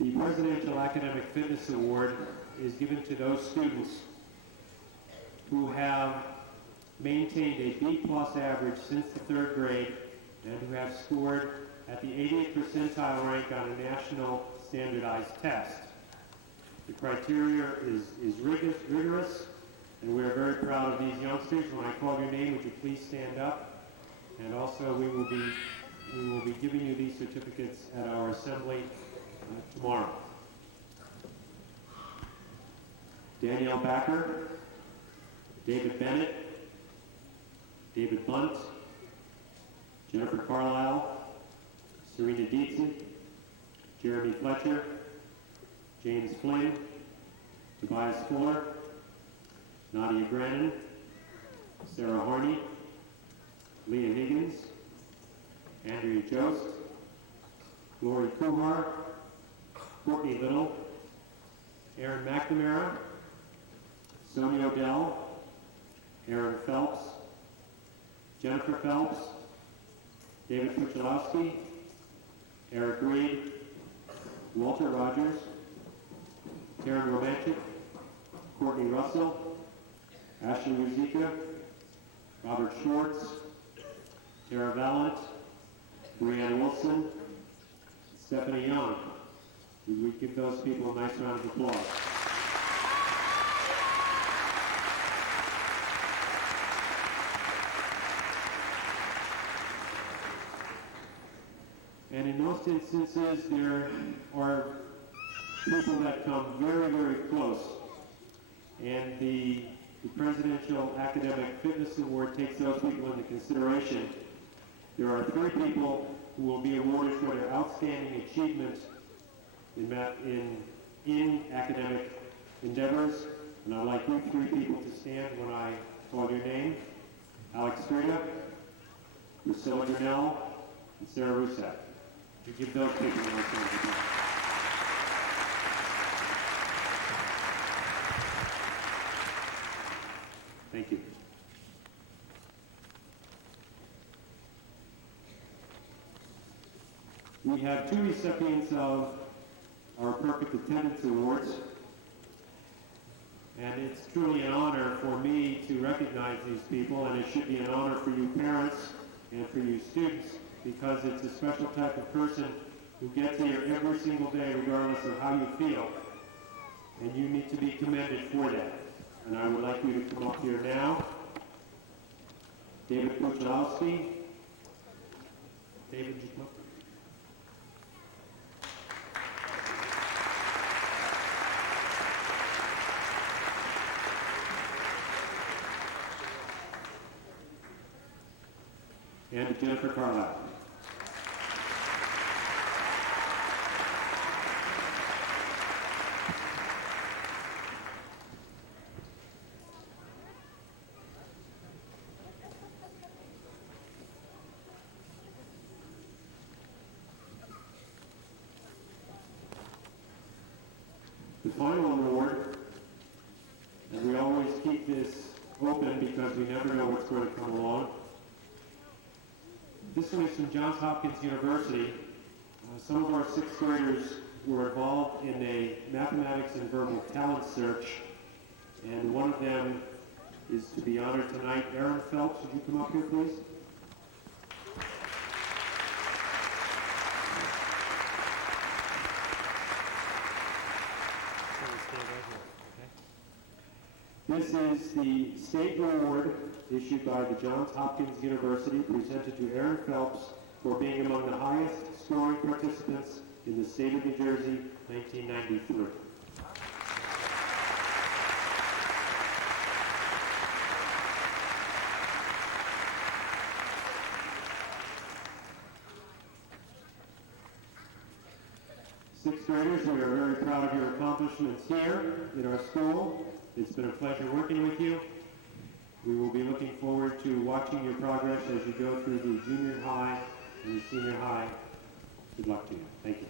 The Presidential Academic Fitness Award is given to those students who have maintained a B+ average since the 3rd grade and who have scored at the 80th percentile rank on a national standardized test. The criteria is rigorous, and we are very proud of these youngsters. When I call your name, would you please stand up? And also, we will be giving you these certificates at our assembly tomorrow. Danielle Backer, David Bennett, David Bunt, Jennifer Carlisle, Serena Dietzen, Jeremy Fletcher, James Flynn, Tobias Fuller, Nadia Grannon, Sarah Horney, Leah Higgins, Andrea Jost, Lori Kuhar, Courtney Little, Aaron McNamara, Sonia Odell, Aaron Phelps, Jennifer Phelps, David Kuchelowski, Eric Reed, Walter Rogers, Karen Romanchik, Courtney Russell, Ashley Ruzika, Robert Schwartz, Tara Vallant, Brianna Wilson, Stephanie Young. Would we give those people a nice round of applause? And in most instances, there are people that come very, very close. And the Presidential Academic Fitness Award takes those people into consideration. There are 3 people who will be awarded for their outstanding achievement in academic endeavors. And I'd like you 3 people to stand when I call your name. Alex Frida, Priscilla Grinnell, and Sarah Rusak. You give those people a nice round of applause. Thank you. We have 2 recipients of our Perfect Attendance Awards, and it's truly an honor for me to recognize these people, and it should be an honor for you parents and for you students, because it's a special type of person who gets here every single day regardless of how you feel, and you need to be commended for that. And I would like you to come up here now. David Kuchalowski. David, just come up. And Jennifer Carlisle. The final award, and we always keep this open because we never know what's going to come along. This one is from Johns Hopkins University. Some of our 6th graders were involved in a mathematics and verbal talent search, and one of them is to be honored tonight. Aaron Phelps, would you come up here, please? This is the state award issued by the Johns Hopkins University, presented to Aaron Phelps for being among the highest scoring participants in the state of New Jersey, 1993. Sixth graders, we are very proud of your accomplishments here in our school. It's been a pleasure working with you. We will be looking forward to watching your progress as you go through the junior high and the senior high. Good luck to you. Thank you.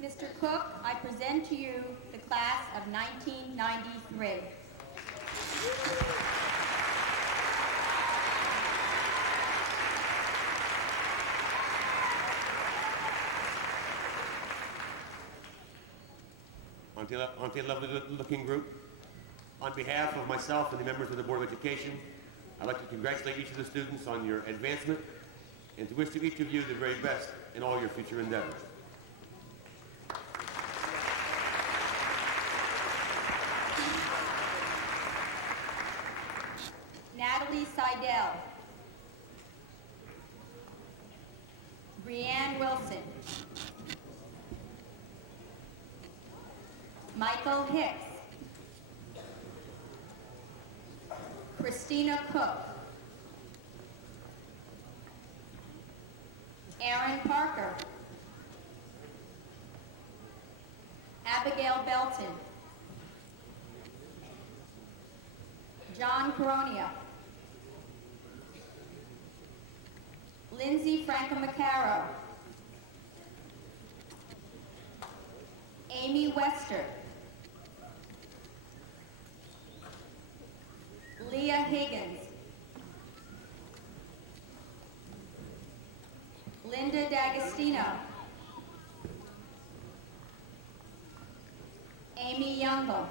Mr. Cook, I present to you the class of 1993. Aren't they a lovely-looking group? On behalf of myself and the members of the Board of Education, I'd like to congratulate each of the students on your advancement and to wish to each of you the very best in all your future endeavors. Natalie Seidel. Brianne Wilson. Michael Hicks. Christina Cook. Aaron Parker. Abigail Belton. John Coronia. Lindsay Franco-Macaro. Amy Wester. Leah Higgins. Linda D'Agostino. Amy Youngle.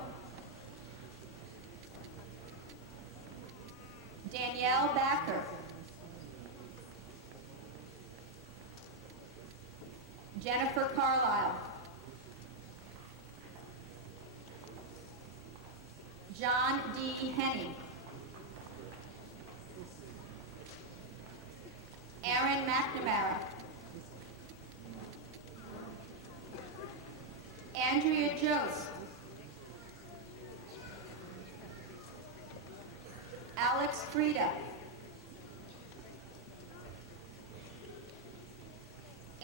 Danielle Backer. Jennifer Carlisle. John D. Henning. McNamara, Andrea Jost, Alex Frida,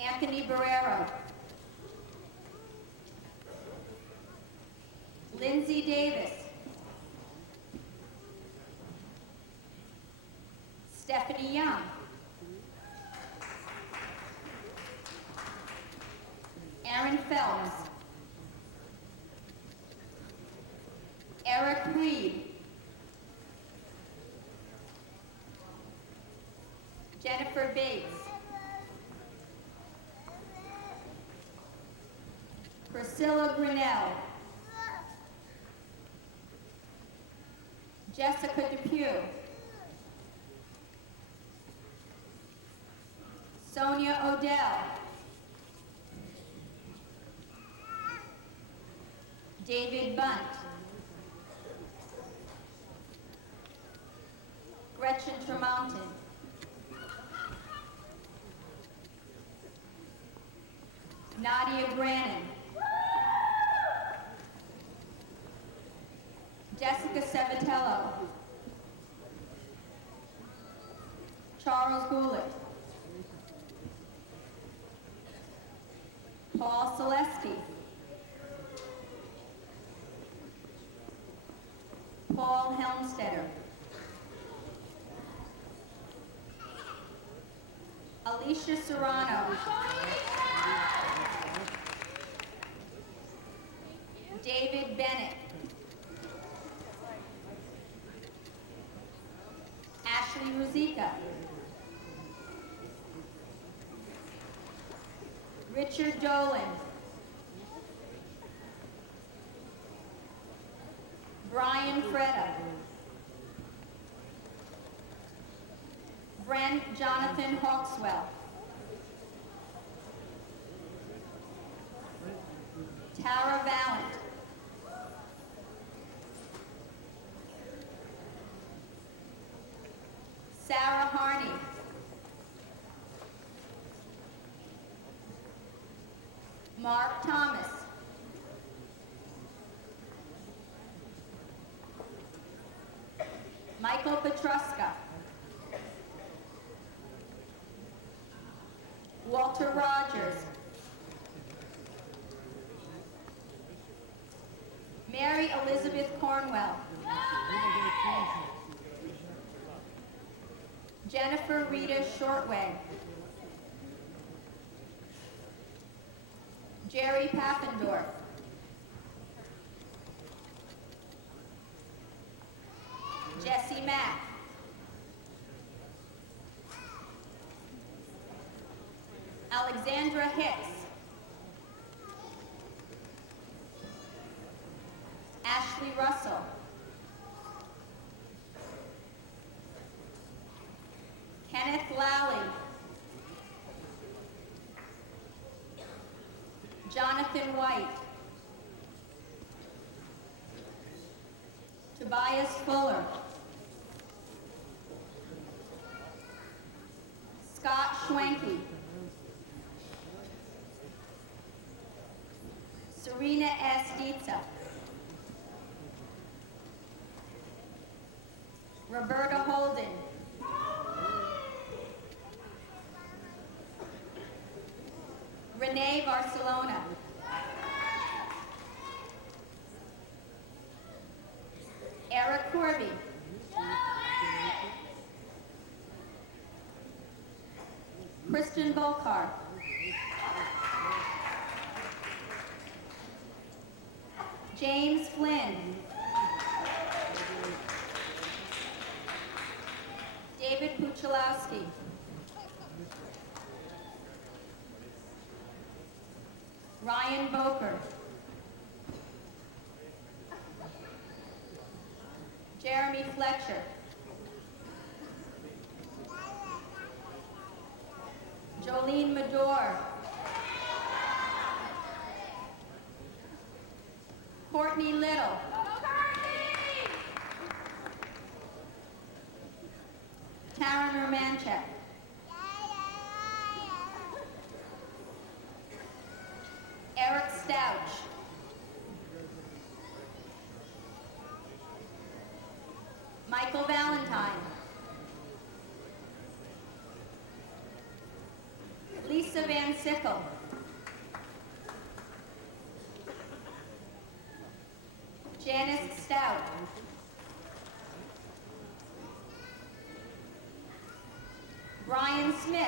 Anthony Barrero, Lindsay Davis, Stephanie Young, Aaron Phelps, Eric Reed, Jennifer Bates, Priscilla Grinnell, Jessica Depew, Sonia Odell, David Bunt, Gretchen Tremonton, Nadia Brannon, Jessica Sabatello, Charles Goulet, Paul Celesti, Paul Helmstetter, Alicia Serrano, David Bennett, Ashley Ruzika, Richard Dolan, Brian Freda, Brent Jonathan Hawkswell, Tara Valent, Sarah Harney, Mark Thomas, Michael Petruska, Walter Rogers, Mary Elizabeth Cornwell, Jennifer Rita Shortway, Jerry Paffendorf, Jesse Mack, Alexandra Hicks, Ashley Russell, Kenneth Lally, Jonathan White, Tobias Fuller, Scott Schwenke, Serena S. Dietza, Roberta Holden, Renee Barcelona, Eric Corby, Kristen Volkar, James Flynn, David Puchalowski, Ryan Boker, Jeremy Fletcher, Jolene Medor, Courtney Little, Taryn Romanchek, Lisa Van Sickle. Janice Stout. Brian Smith.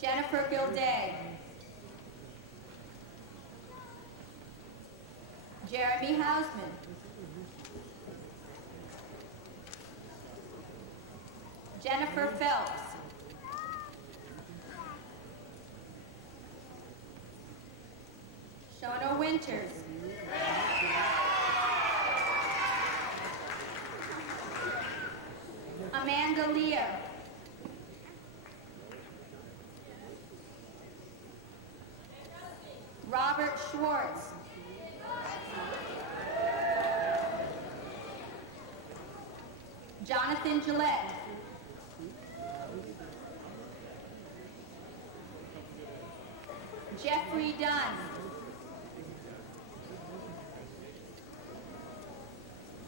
Jennifer Gilday. Jeremy Hausman. Jennifer Phelps. Shona Winters. Amanda Lear. Robert Schwartz. Jonathan Gillette. Jeffrey Dunn.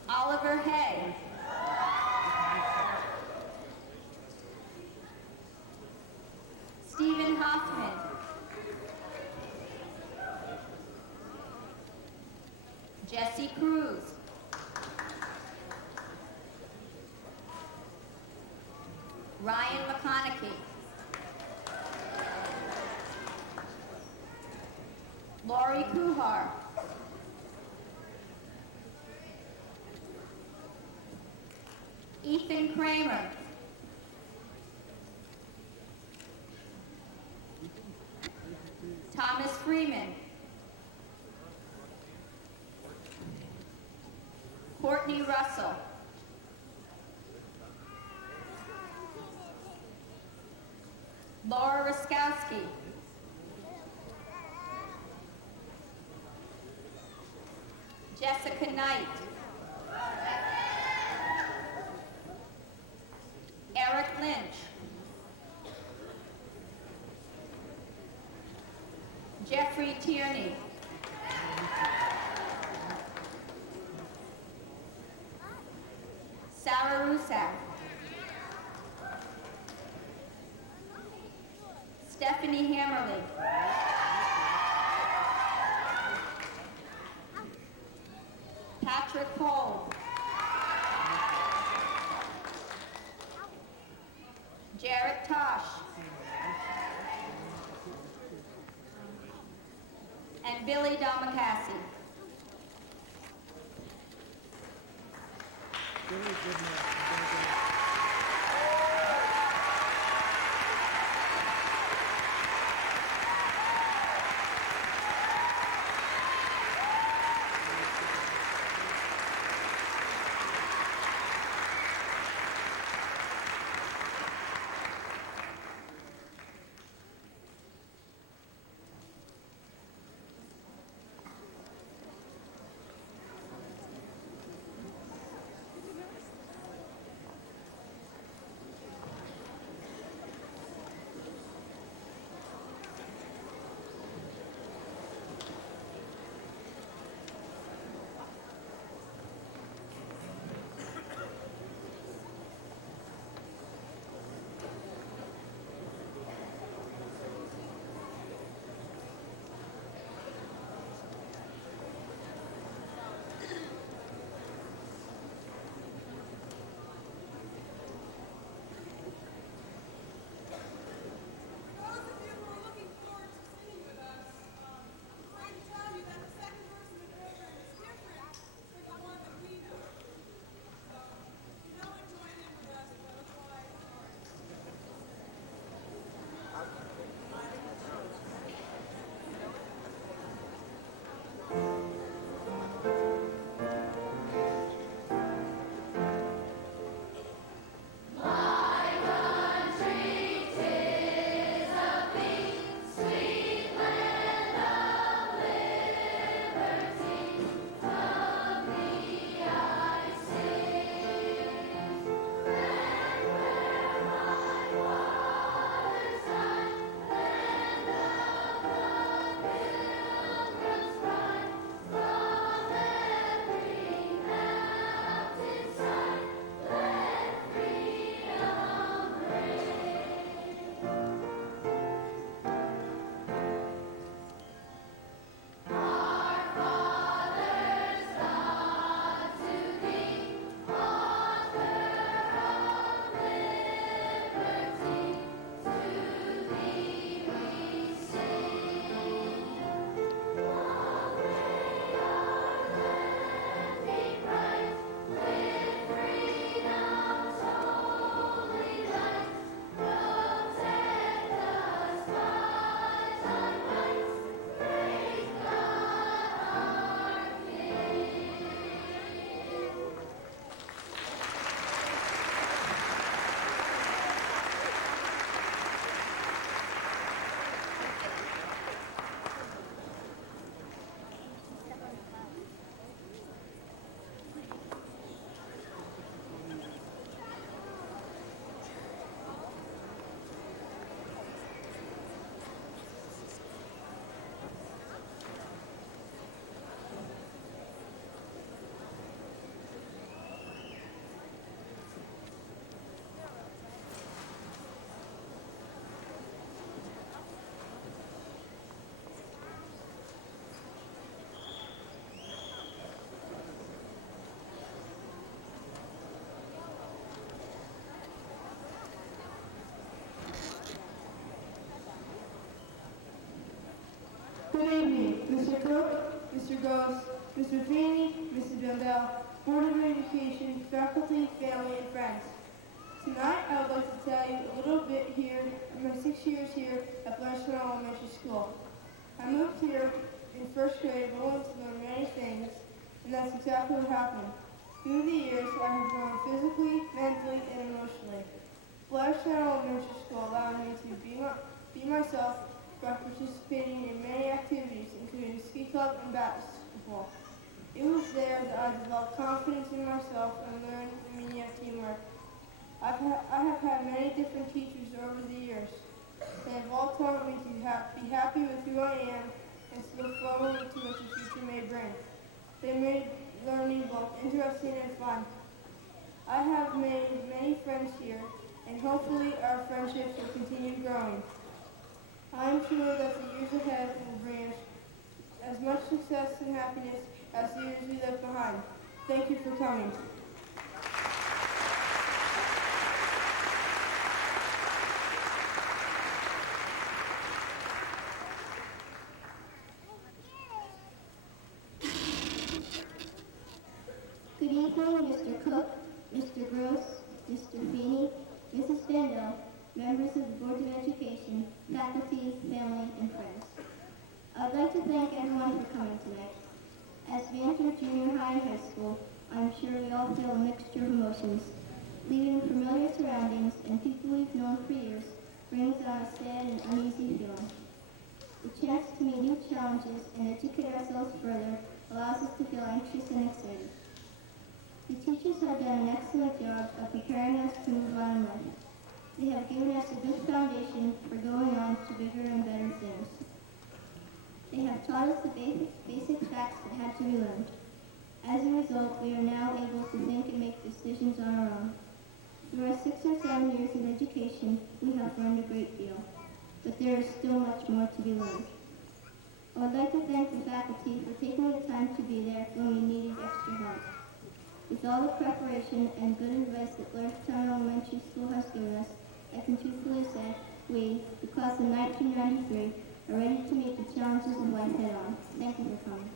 Oliver Hay. Stephen Hoffman. Jesse Cruz. Ryan McConaughey. Lori Kuhar. Ethan Kramer. Thomas Freeman. Courtney Russell. Laura Raskowski. Jessica Knight. Eric Lynch. Jeffrey Tierney. Sarah Rusak. Stephanie Hammerly. Patrick Cole. Jarrett Tosh. And Billy Domacassi. Good evening, Mr. Cook, Mr. Goss, Mr. Feeney, Mr. Dundell, Board of Education, faculty, family, and friends. Tonight, I would like to tell you a little bit here of my 6 years here at Blairstown Elementary School. I moved here in first grade wanting to learn many things, and that's exactly what happened. Through the years, I have grown physically, mentally, and emotionally. Blairstown Elementary School allowed me to be myself by participating in many activities, including ski club and basketball. It was there that I developed confidence in myself and learned the meaning of teamwork. I have had many different teachers over the years. They have all taught me to be happy with who I am and to look forward to what the future may bring. They made learning both interesting and fun. I have made many friends here, and hopefully our friendships will continue growing. I am sure that the years ahead will bring us as much success and happiness as the years we left behind. Thank you for coming. Good evening, Mr. Cook, Mr. Gross, Mr. Feeney, Mrs. Bendel, members of the Board of Education, faculty, family, and friends. I'd like to thank everyone for coming tonight. As we enter junior high and high school, I'm sure we all feel a mixture of emotions. Leaving familiar surroundings and people we've known for years brings on a sad and uneasy feeling. The chance to meet new challenges and educate ourselves further allows us to feel anxious and excited. The teachers have done an excellent job of preparing us to move on in life. They have given us a good foundation for going on to bigger and better things. They have taught us the basic facts that had to be learned. As a result, we are now able to think and make decisions on our own. Through our 6 or 7 years of education, we have learned a great deal, but there is still much more to be learned. I would like to thank the faculty for taking the time to be there when we needed extra help. With all the preparation and good advice that Blairstown Elementary School has given us, I can truthfully say we, the class of 1993, are ready to meet the challenges of life head on. Thank you for coming.